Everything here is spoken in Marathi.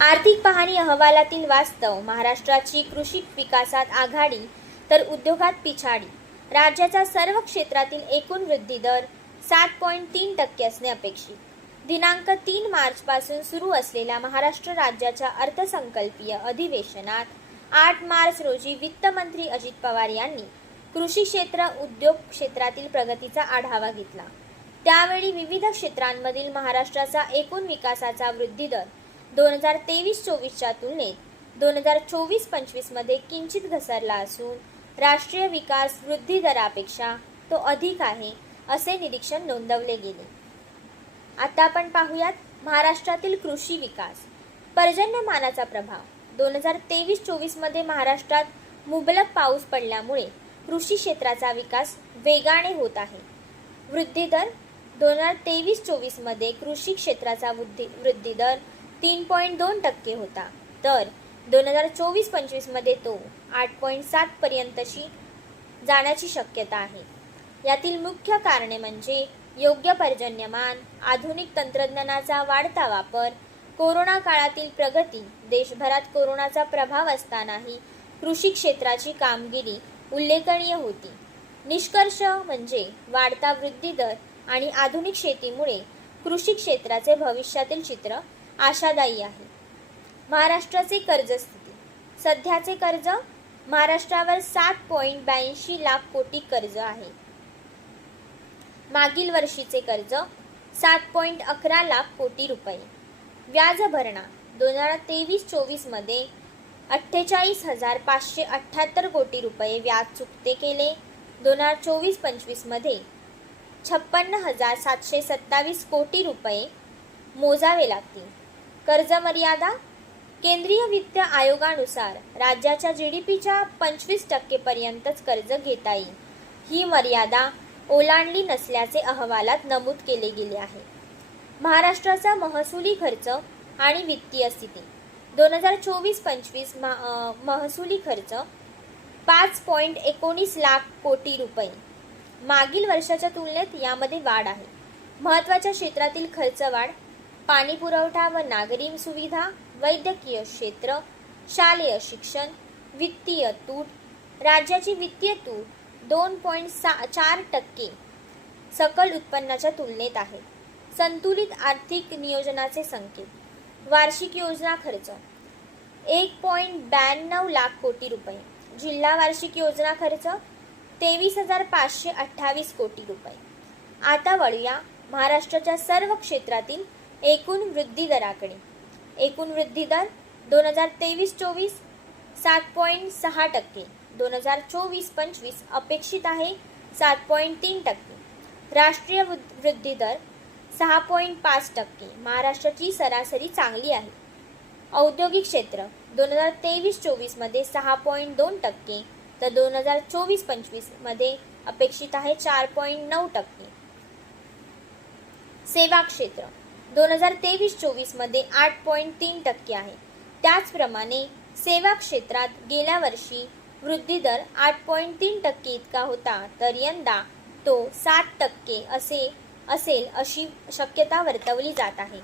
आर्थिक पाहणी अहवालातील वास्तव महाराष्ट्राची कृषी विकासात आघाडी तर उद्योगात पिछाडी. राज्याचा सर्व क्षेत्रातील एकूण वृद्धी दर सात पॉईंट तीन टक्के असणे अपेक्षित. दिनांक तीन मार्चपासून सुरू असलेल्या महाराष्ट्र राज्याच्या अर्थसंकल्पीय अधिवेशनात आठ मार्च रोजी वित्तमंत्री अजित पवार यांनी कृषी क्षेत्र उद्योग क्षेत्रातील प्रगतीचा आढावा घेतला. त्यावेळी विविध क्षेत्रांमधील महाराष्ट्राचा एकूण विकासाचा वृद्धी दर दोन हजार तेवीस चोवीसच्या तुलनेत दोन हजार चोवीस पंचवीसमध्ये किंचित घसरला असून राष्ट्रीय विकास वृद्धी दरापेक्षा तो अधिक आहे असे निरीक्षण नोंदवले गेले. आता आपण पाहूयात महाराष्ट्रातील कृषी विकास. पर्जन्यमानाचा प्रभाव. दोन हजार तेवीस चोवीसमध्ये महाराष्ट्रात मुबलक पाऊस पडल्यामुळे कृषी क्षेत्राचा विकास वेगाने होत आहे. वृद्धी दर दोन हजार तेवीस चोवीसमध्ये कृषी क्षेत्राचा वृद्धी वृद्धी दर तीन पॉईंट दोन टक्के होता. तर दोन हजार चोवीस पंचवीसमध्ये तो आठ पॉईंट सातपर्यंतशी जाण्याची शक्यता आहे. यातील मुख्य कारणे म्हणजे योग्य पर्जन्यमान आधुनिक तंत्रज्ञानाचा वाढता वापर कोरोना काळातील प्रगती देशभरात कोरोनाचा प्रभाव असतानाही कृषी क्षेत्राची कामगिरी उल्लेखनीय होती. निष्कर्ष म्हणजे वाढता वृद्धी दर आणि आधुनिक शेतीमुळे कृषी क्षेत्राचे भविष्यातील चित्र आशादायी आहे. महाराष्ट्राचे कर्ज स्थिती सध्याचे कर्ज महाराष्ट्रावर सात पॉईंट ब्याऐंशी लाख कोटी कर्ज आहे. मागील वर्षीचे कर्ज सात पॉईंट अकरा लाख कोटी रुपये. व्याज भरणा दोन हजार तेवीस चोवीसमध्ये अठ्ठेचाळीस हजार पाचशे अठ्ठ्याहत्तर कोटी रुपये व्याज चुकते केले. दोन हजार चोवीस पंचवीसमध्ये छप्पन्न हजार सातशे सत्तावीस कोटी रुपये मोजावे लागतील. कर्ज मर्यादा केंद्रीय वित्त आयोगानुसार राज्याच्या जी डी पीच्या पंचवीस टक्केपर्यंतच कर्ज घेता येईल. ही मर्यादा ओलांडली नसल्याचे अहवालात नमूद केले गेले आहे. महाराष्ट्राचा महसुली खर्च आणि वित्तीय स्थिती. दोन हजार चोवीस पंचवीस महसुली खर्च पाच पॉईंट एकोणीस लाख कोटी रुपये. मागील वर्षाच्या तुलनेत यामध्ये वाढ आहे. महत्त्वाच्या क्षेत्रातील खर्च वाढ पाणी पुरवठा व नागरी सुविधा वैद्यकीय क्षेत्र शालेय शिक्षण वित्तीय तूट राज्याची वित्तीय तूट दोन पॉईंट सा चार टक्के सकल उत्पन्नाच्या तुलनेत आहे. संतुलित आर्थिक नियोजनाचे संकेत. वार्षिक योजना खर्च. एक पॉईंट ब्याण्णव लाख कोटी रुपये. जिल्हा वार्षिक योजना खर्च तेवीस हजार पाचशे अठ्ठावीस कोटी रुपये. आता वळूया महाराष्ट्राच्या सर्व क्षेत्रातील एकूण वृद्धी दराकडे. एकूण वृद्धी दर दोन हजार तेवीस चोवीस सात पॉईंट सहा टक्के. दोन हजार चोवीस पंचवीस अपेक्षित आहे सात पॉईंट तीन टक्के. राष्ट्रीय वृद्धी दर सहा पॉईंट पाच टक्के. महाराष्ट्राची सरासरी चांगली आहे. औद्योगिक क्षेत्र दोन हजार तेवीस चोवीसमध्ये सहा पॉईंट दोन टक्के तर दोन हजार चोवीस पंचवीसमध्ये अपेक्षित आहे चार पॉईंट नऊ टक्के. सेवा क्षेत्र दोन हजार तेवीस चोवीसमध्ये आठ पॉईंट तीन टक्के आहे. त्याचप्रमाणे सेवा क्षेत्रात गेल्या वर्षी वृद्धी दर आठ पॉईंट तीन टक्के इतका होता तर यंदा तो सात टक्के असे असेल अशी शक्यता वर्तवली जात आहे.